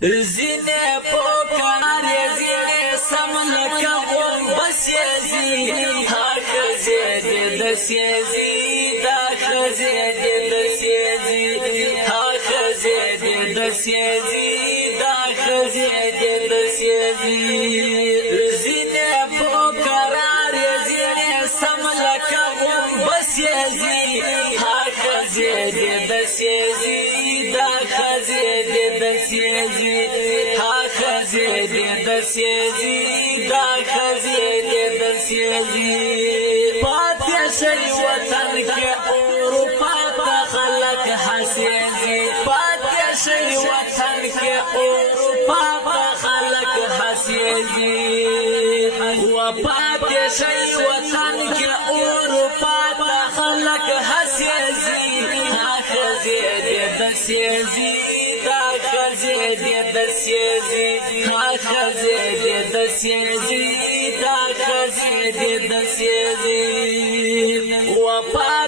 زینه پوکار یزی سملک غم بس یزی ها خزید دس یزی دا خزید دس یزی ها خزید دس یزی دا خزید دس یزی زینه پوکار یزی سملک غم بس یزی ها خزید دس یزی دا خزید دس یزی ها خزید دس یزی دا خزید دس یزی پاتې شي وطن کې اروپا ته خلک حسیزي پاتې شي وطن کې اروپا ته خلک حسیزي و پاتې شي وطن کې اروپا ته خلک حسیزي ها خزید دس یزی خزید دس یزی ها خزید دس یزی دا خزید دس یزی